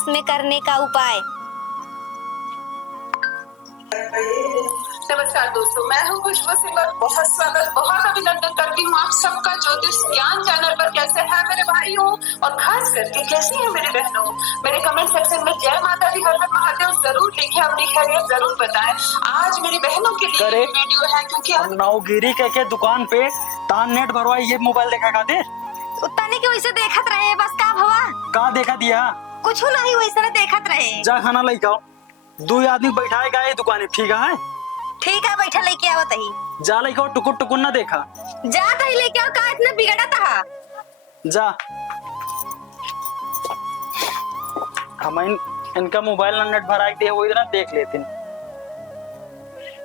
बस में करने का उपाय। नमस्कार दोस्तों, मैं हूँ खुशबू सिंह और बहुत स्वागत, बहुत अभिनंदन करती हूँ आप सबका ज्योतिष ज्ञान चैनल पर। कैसे हैं मेरे भाइयों और खास करके कैसी हैं मेरी बहनों? मेरे कमेंट सेक्शन में जय माता दी, हर हर महादेव जरूर लिखें, अपनी खैरियत जरूर बताएं। आज मेरी बहनों के लिए ये वीडियो है क्योंकि हम नवगिरी के दुकान पे तान नेट भरवाई, ये मोबाइल देखा खातिर उताने के वैसे देखत रहे, बस का भवा का देखा दिया कुछ नहीं वैसे देखत रहे। जा खाना लेके आओ, दो आदमी बैठाएगा ये दुकान ठीक है। ठीक है, बैठा लेके आवत ही। जा लेके आओ, टुकुर टुकुर ना देखा जा तही लेके आओ, का इतना बिगड़ा था। जा हम इनका मोबाइल ना नेट भरा के वो इधर देख लेते हैं।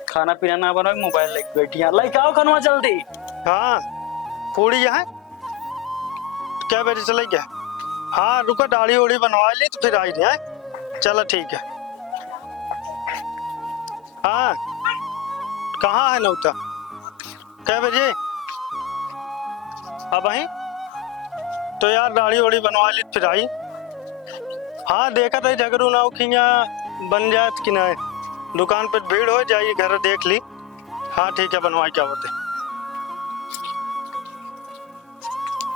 खाना पीना ना बनाओ, मोबाइल लेके बैठी है। लेके आओ खाना जल्दी। हाँ पूरी है, क्या बजे चले गया? हाँ रुको, दाढ़ी उड़ी बनवा ली तो फिर आई नहीं है। चलो ठीक है। हाँ कहाँ है नौता? क्या बजे अब आई? तो यार दाढ़ी उड़ी बनवा ली फिर आई। हाँ देखा था झगड़ू ना खिया बन जाए कि ना, दुकान पर भीड़ हो जाइए, घर देख ली। हाँ ठीक है, बनवा क्या होते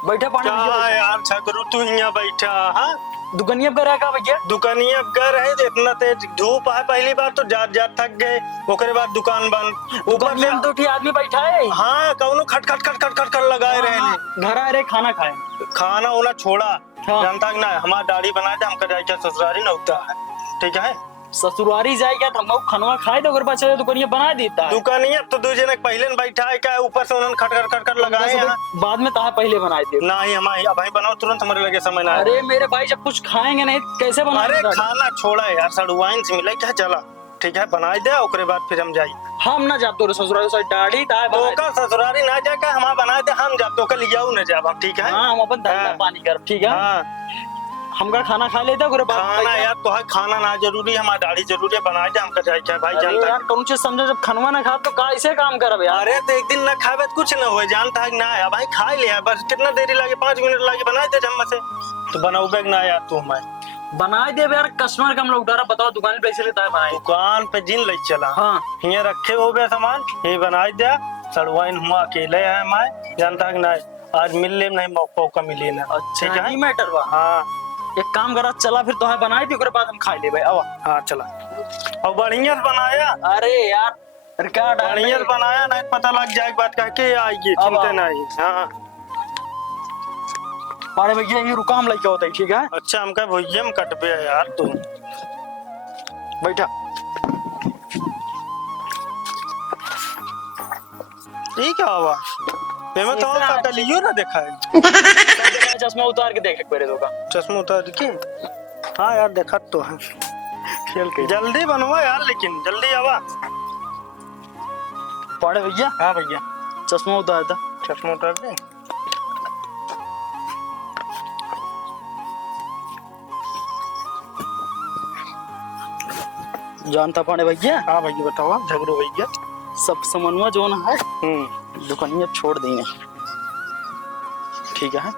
बैठा पानी क्या यार झगड़ू तू यहाँ बैठा? हाँ दुकानिया पर का भैया, दुकानिया घर है, इतना तेज धूप है। पहली बार तो जात जात थक गए, ओकरे बाद दुकान बंद। ऊपर से तो ठीक आदमी बैठा है। हाँ कौनो खट खट खट खट खट खट लगाए रहे ने। घर आ रहे खाना खाए, खाना उना छोड़ा। हाँ। जानता कि ना हमारा दाढ़ी बना दे, हमका जाए क्या ससुरारी ना होता है। ठीक है, ससुरारी जाए क्या हम लोग खानवा खाए तो बाद चले दुकानिया बना देता है। दुकानिया तो दो जने पहले न बैठा है क्या, ऊपर से उन्होंने खट खट खट खट लगाए हैं। बाद में ताहा पहले बनाए थे ना ही हमारे अब भाई बनाओ तुरंत, हमारे लगे समय ना। अरे मेरे भाई जब कुछ खाएंगे नहीं कैसे बना? अरे खाना छोड़ा है यार, सड़ुआइन से मिला क्या? चला ठीक है, बना दे, ओकरे बाद फिर हम जाई। हम ना जाते रे ससुरारी से दाढ़ी ताहा तो का ससुरारी ना जाके हम बना दे, हम जाते कल लियाऊ न जाब हम। ठीक है, हाँ हम अपन धंधा हाँ। पानी कर ठीक है। हाँ हमका खाना खा लेते ओकरे बाद खाना यार तो है, खाना ना जरूरी, हमारा दाढ़ी जरूरी है, बना दे, हमका जाए क्या भाई? अरे जानता यार कौन चीज समझो, जब खनवा ना खा तो कैसे काम करब यार? अरे तो एक दिन ना खावे तो कुछ ना हो, जानता है कि ना है भाई, खा लिया बस, कितना देरी लगे? 5 मिनट लगे, बना दे हम से। तो बनाऊबे ना यार तू हमारे बनाए दे यार, कस्टमर कम लोग डरा, बताओ दुकान पे कैसे लेता है बनाए? दुकान पे जिन ले चला। हाँ यहाँ रखे हो बे सामान, ये बना दे, सड़वाइन हुआ अकेले है मैं, जानता है कि ना आज मिल ले नहीं, मौका मिले ना। अच्छा ठीक है, नहीं मैटर बा। हाँ एक काम करा, चला फिर तो है बनाए दी ओकरे बाद हम खा ले भाई। आवा हाँ चला। और बढ़िया से बनाया, अरे यार रिकॉर्ड बढ़िया से बनाया, नहीं पता लग जाए बात कह के आएगी, चिंता नहीं। हाँ पाड़े भैया ये रुका, हम लेके होता है ठीक है। अच्छा, हम कह भैया हम कट पे है यार तू बैठा। ठीक है हुआ पेमेंट तो काटा लियो ना, देखा है चश्मा उतार के देख पहले दोगा। चश्मा उतार के। हाँ यार देखा तो है, खेल के जल्दी बनवा यार, लेकिन जल्दी आवा। पाड़े भैया, हाँ भैया चश्मा उतार था। चश्मा उतार दे। जानता पाड़े भैया? हाँ भैया बताओ, झगड़ो भैया। सब समन्वय जो ना है दुकानिया छोड़ देंगे ठीक है।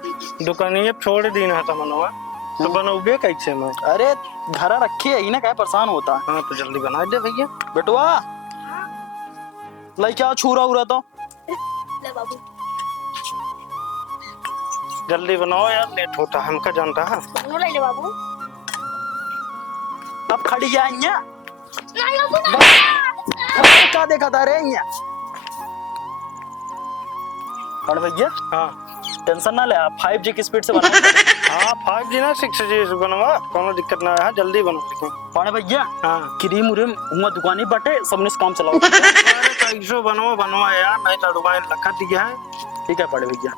दुकानिया छोड़ दी ना था मनवा, तो बनोगे कैसे मैं? अरे घरा रखे है ना, क्या परेशान होता है? हाँ तो जल्दी बना दे भैया। बेटुआ लाई क्या छूरा उरा तो ले बाबू, जल्दी बनाओ यार, लेट होता है, हमका जानता है। दोनों ले ले बाबू। अब खड़ी गया यहाँ नहीं बाबू ना। क्या देखा था रे यहाँ? और भैया हाँ टेंशन ना ले, आप 5G की स्पीड से बना। हाँ 5G ना 6G से बनवा, कोनो दिक्कत ना है, जल्दी बनो लेकिन। पाड़े भैया हाँ क्रीम उरीम हुआ दुकानी बटे सबने काम चलाओ। अरे कैसो बनवा यार, नहीं तो दुकान लखा दिया है। ठीक है पाड़े भैया,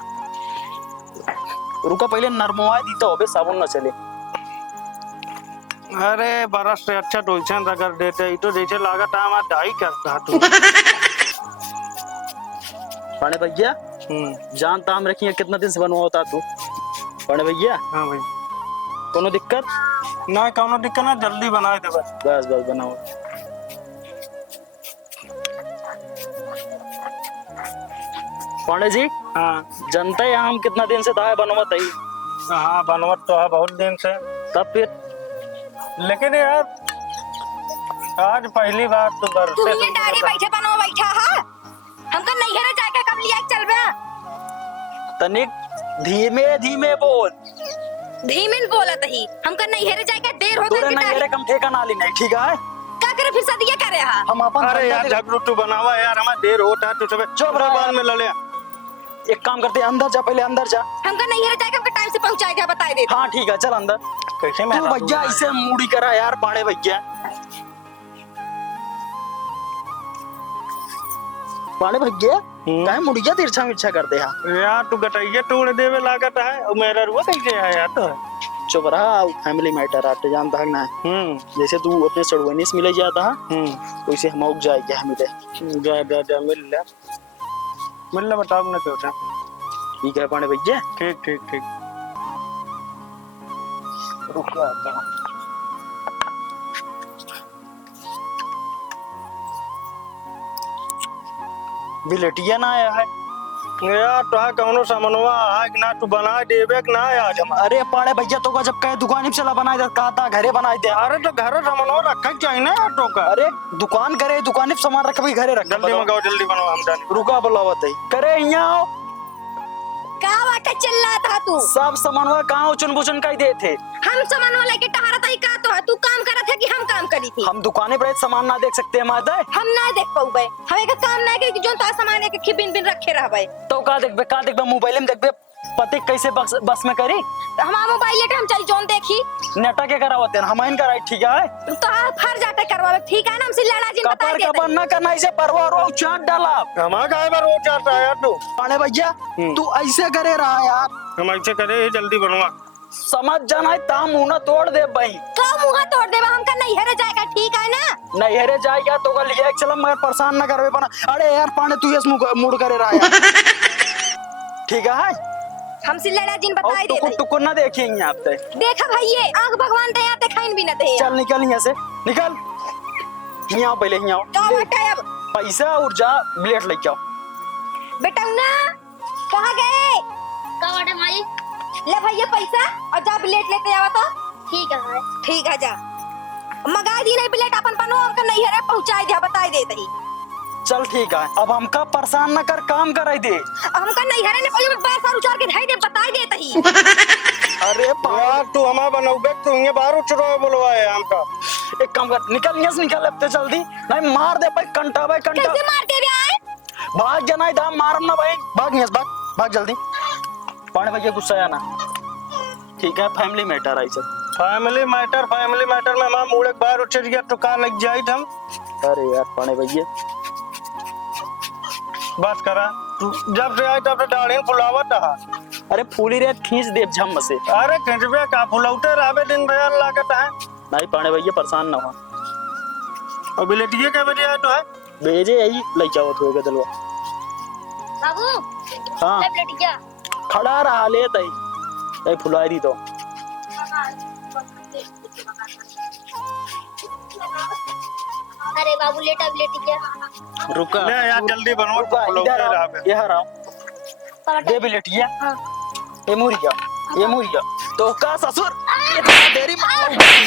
रुको पहले नरमवा दी तो अबे साबुन ना चले। अरे बरस से अच्छा डोलचन रगड़ देते, तो जैसे लागत है हमारा डाई करता तू। पाड़े भैया जानता हम रखिए कितना दिन से बनवा होता तू? पाड़े भैया हाँ भाई, कोनो दिक्कत ना कोनो दिक्कत ना, जल्दी बना दे बस। बस बस बनाओ। पांडे जी हाँ जनता है हम कितना दिन से दाए बनवत है? हाँ बनवत तो है बहुत दिन से। तब फिर लेकिन यार आज पहली बार तो तू बरसे ये डाड़ी बैठे बनो बैठा हा हमका नहीं है जाके कब लिया के चल बे तनिक धीमे धीमे बोल। धीमिन बोलत ही हमका नहीं है जाके देर हो तोरे गई नहीं रे कम ठेका ना ली नहीं ठीक है। का करे फिर सदिया करे हा हम अपन अरे यार धंधा झगड़ू तू बनावा यार, हमारा देर होता है, तू सब चुप रह बाद यार। में लड़े। एक काम करते हैं, अंदर जा, पहले अंदर जा। हमका नहीं है जाके हमका टाइम से पहुंचाए क्या बताए दे हाँ ठीक है चल अंदर। कैसे मैं तू भैया इसे मूड़ी करा यार पाड़े भैया। पाड़े भैया काहे मुड़िया तिरछा मिर्छा करते हैं यार, तू गटैया तोड़ देवे लागत है और मेरा रुआ कैसे है यार तो। चुप रहा, फैमिली मैटर आते जानता है ना। जैसे तू अपने सड़वनी से मिले जाता है वैसे हम उग जाएंगे हमें जा जा जा मिल ले बताओ ना क्यों। ठीक है पाड़े भैया। ठीक ठीक ठीक रुक जाता हूँ। बिलेटिया ना आया है यार तो कौनो सामनवा है कि ना, तू बना देवे कि ना आज हम। अरे पाड़े भैया तो का जब कहे दुकान चला बनाए दे कहा था घरे बनाए दे। अरे तो घर सामनवा रखा चाहिए ना यार तो का। अरे दुकान करे दुकान सामान रख भी घरे रख। जल्दी मंगाओ जल्दी बनाओ हम जाने। रुका बुलावत है करे यहाँ आओ। का वाके चिल्ला था तू सब सामानवा कहाँ उचन बुचन का ही दे थे। हम सामान वाले के टहरा तई का तो तू काम करत है कि हम काम करी थी। हम दुकाने पर सामान ना देख सकते हमारे हम ना देख पाऊबे हमें का काम ना कि जो ता सामान है के बिन बिन रखे रहबे तो का देखबे मोबाइल में देखबे पति कैसे बस में करी। हमारा मोबाइल लेके हम चल जोन देखी नेटा के करावते हैं हम इनका राइट ठीक है। तो फर जाते करवावे ठीक है ना हमसे लड़ा जिन बता कपर दे कपर ना करना इसे परवार और चाट डाला। हमारा काय बार वो चाहता है यार तू। पाड़े भैया तू ऐसे करे रहा यार। हम ऐसे करे जल्दी बनवा। समझ जाना है ता मुंह ना तोड़ दे भाई। का मुंह तोड़ देबा हमका नहीं हरे जाएगा ठीक है ना। नहीं हेरे जाएगा तो कल लिया चल मगर परेशान ना करवे बना। अरे यार पांडे तू ये मूड करे रहा यार। ठीक है हमसे लड़ा जिन और बताई दे टुकुर ना देखेंगे आप ते। देखा भाई ये आंख भगवान दे आते खाइन भी ना दे चल निकल यहाँ से निकल। यहाँ आओ पहले यहाँ का आओ। बटा अब पैसा और जा ब्लेड लेके आओ। बेटा ना कहाँ गए का वाटे माई? ले भैया पैसा और जा ब्लेड लेते आवा तो ठीक है भाई। ठीक है जा मगा दी नहीं ब्लेड अपन पनो हमका नहीं हरे पहुंचाई दे बताई दे तही। चल ठीक है अब हमका परेशान न कर काम कराई दे। हमका नहीं हरे ने कोई बार बार उचार के ढाई दे बताई दे तही। अरे यार तू हमारा बनोगे तू ये बाहर उचरो बुलवाए हमका। एक काम कर निकल यहाँ से निकल अब तो जल्दी नहीं मार दे भाई कंटा भाई कंटा। कैसे मारते भी आए भाग जाना दाम मारम ना भाई भाग यहाँ से भाग भाग जल्दी। पानी भैया गुस्सा आना ठीक है फैमिली मैटर आई सब। फैमिली मैटर में हमारा मुड़े बाहर उचर गया तो का लग जाए हम। अरे यार पानी भैया बात करा जब से आए तब से दाढ़ी फुलावत था। अरे फूली रेत खींच दे झम से। अरे खिंचबे का फुलौटे रहबे दिन भर लागत है। नहीं पानी भैया परेशान ना हो। और बिलेटिए के बजे आए तो है भेजे यही ले जाओ थोड़े दलवा। बाबू हाँ ले प्लेट क्या? खड़ा रहा ले तई फुलाई दी तो। अरे बाबू लेटा प्लेट क्या? रुका ले यार जल्दी बनवा रुका फुलौटे इधर आओ रहबे। यहाँ आओ दे बिलेटिया। ये मुरिया तो का ससुर इतना देरी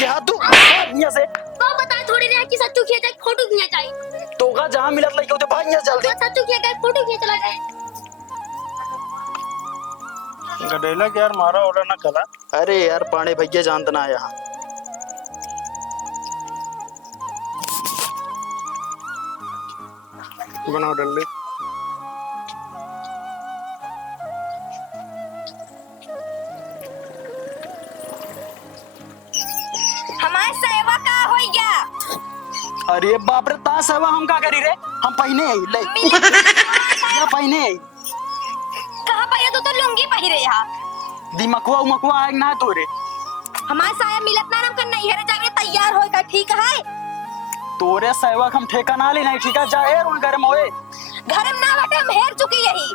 यहाँ तू यहाँ से वो बता थोड़ी देर की सच्चू खींचा फोटो खींचा चाहिए। तो का जहाँ मिलत लगे उते भाग यहाँ जल्दी। सच्चू खींचा फोटो खींच चला जाए। गडेला के यार मारा ऑर्डर ना करा। अरे यार पानी भैया जानता ना यहाँ बनाओ जल्दी। हमारे सेवा का हो गया। अरे बाप रे ता सेवा हम का करी रे हम पहने आई ले या पहने आई कहाँ पाया तो लुंगी पहिरे यहाँ दिमकवा उमकवा है ना तोरे। हमारे साया मिलत ना हमका नहीं हरे जाके तैयार होएगा ठीक है। तोरे सेवा हम ठेका ना ली नहीं ठीक है जा एर उन घर में होए घर में ना बटे हम हेर चुकी यही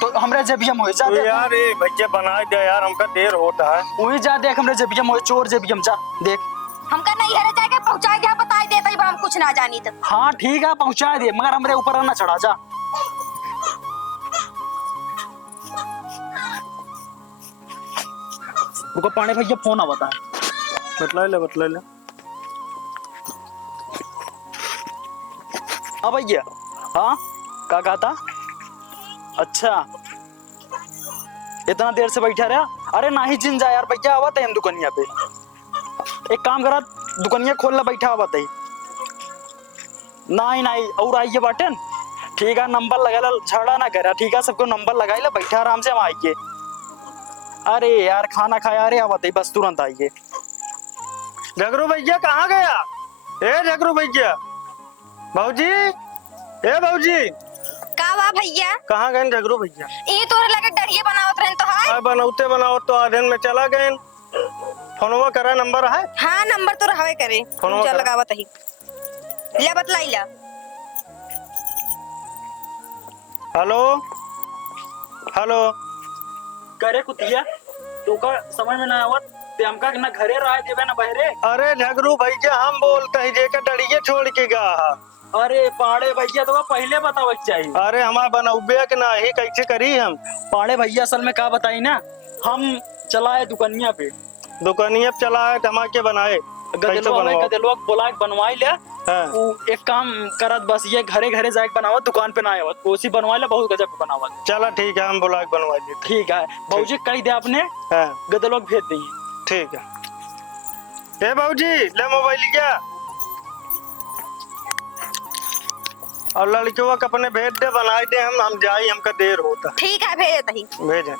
तो हमरे जेबियम होए जा तो देख यार ये भैया बना दे यार हमका देर होता है। वही जा देख हमरे जेबियम होए चोर जेबियम जा देख। हमका नहीं हरे जाके पहुंचा दिया बताई देता ही हम कुछ ना जानी तो। हाँ ठीक है पहुंचा दे मगर हमरे ऊपर ना चढ़ा जा। रुको पानी भैया फोन आवता है। बतला ले। हाँ भैया, हाँ क्या कहा था? अच्छा इतना देर से बैठा रहा? अरे ना ही जिन जा यार भैया, आवा हम दुकानिया पे। एक काम करा, दुकानिया खोल ला, बैठा आवा तई। नहीं नहीं और आइए बाटन, ठीक है नंबर लगा ला, छड़ा ना करा, ठीक है सबको नंबर लगाई ला, बैठा आराम से हम आइए। अरे यार खाना खाया, अरे आवा तई बस तुरंत आइए। झगरू भैया कहाँ गया? ए झगरू भैया, भाऊजी, ए भाऊजी, का बा भैया? कहाँ गए झगरू भैया? ये तोरे लगे डरिए बनावत रहन तो है। बनाओ तो आधेन में चला गए। फोनवा करा, नंबर है? हाँ नंबर तो रहवे करे, फोनवा चल करा। लगावत ही। ले बतलाई ला। हेलो हेलो, करे कुतिया तो का समझ में ना आवत, ते हमका ना घरे रह देवे ना बहरे। अरे झगरू भैया हम बोलते हैं जे के डरिए छोड़ के गा। अरे पाड़े भैया तो पहले बतावे के चाहिए। अरे हमारा बनौबे के ना ही कैसे करी हम? पाड़े भैया असल में का बताई ना, हम चलाए दुकानिया पे, दुकानिया पे चला है, धमाके बनाए। गदलवा बोला बनवाई ले। हाँ। वो एक काम करत बस ये घरे घरे जाके बनावत, दुकान पे ना आवत, उसी बनवाई ले, बहुत गजब बनावत। चला ठीक है, हम बुला के बनवा देते। ठीक है भाऊजी, कह दे आपने, हाँ गदलवा भेज देंगे। ठीक है। ए भाऊजी ले मोबाइल क्या, और लड़कियों का अपने भेज दे, बनाए दे, हम जाए, हमका देर होता। ठीक है भेज दही। भेजे।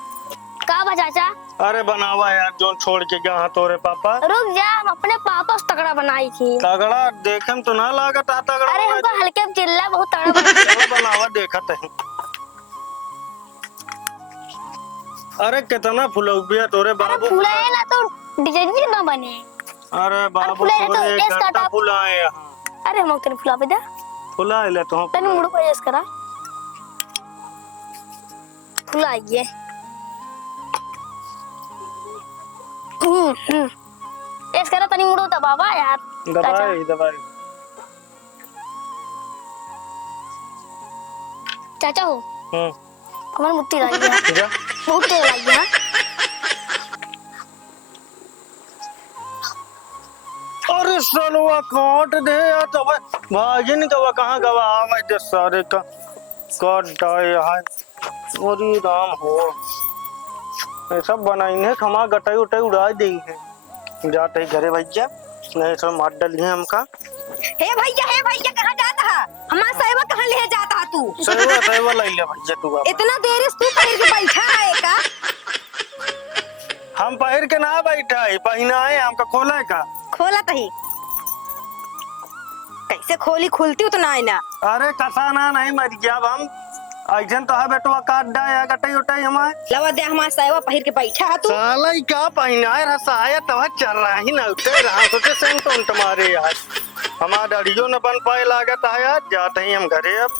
का बा चाचा? अरे बनावा यार, जो छोड़ के गया तोरे पापा। रुक जा, हम अपने पापा से तगड़ा बनाई थी। तगड़ा देखे तो ना लागत आ तगड़ा। अरे हमको हल्के में चिल्ला बहुत तगड़ा बनाई। चलो बनावा देखत है। अरे कितना फुलौबिया तोरे अरे बाबू। फूला है ना तो डिजाइन ना बने। अरे बाबू फुलाए तो तोरे एक घंटा काटा। फुलाए यहाँ। अरे हम तेरे फुला पे दे, फुला ले तो तने मुड़ को ऐस करा फुलाइए। ऐस करा तनी मुड़ो ता बाबा यार। दबाए। चाचा हो, हम्म, हमारी मुट्ठी लाई है, जा। बहुत तेज लाई है। अरे सलवा काट दे यार, तो भाई नहीं कवा कहाँ गवा मैं जस सारे का काट डाए है। अरे राम हो, ये सब बनाइने खमा गटाई उटाई उड़ा देंगे। जाते घरे भैया, नहीं सब मार डाली है हमका। हे भैया कहाँ जाता है? हमारा साहिबा कहाँ ले जाता है तू? सैवा लाई ले भैया तू अब। इतना देर से तू पहले के बैठा है का? हम पहिर के ना बैठा है, पहना है हमका खोला है का। खोला तही कैसे खोली, खुलती तो ना है ना। अरे कसाना नहीं मर गया, अब हम ऐसन तो है बेटवा काट डाया गटाई उटाई हमारे। लवा दे हमारा साहिबा पहिर के बैठा है तू। साला ही का पहना है रसाया तवा चल रहा ही ना उठे रहा सोचे सेंट उंट मारे यार। हमारा डरियो न बन पाए लागत है यार, जाते ही हम घरे अब।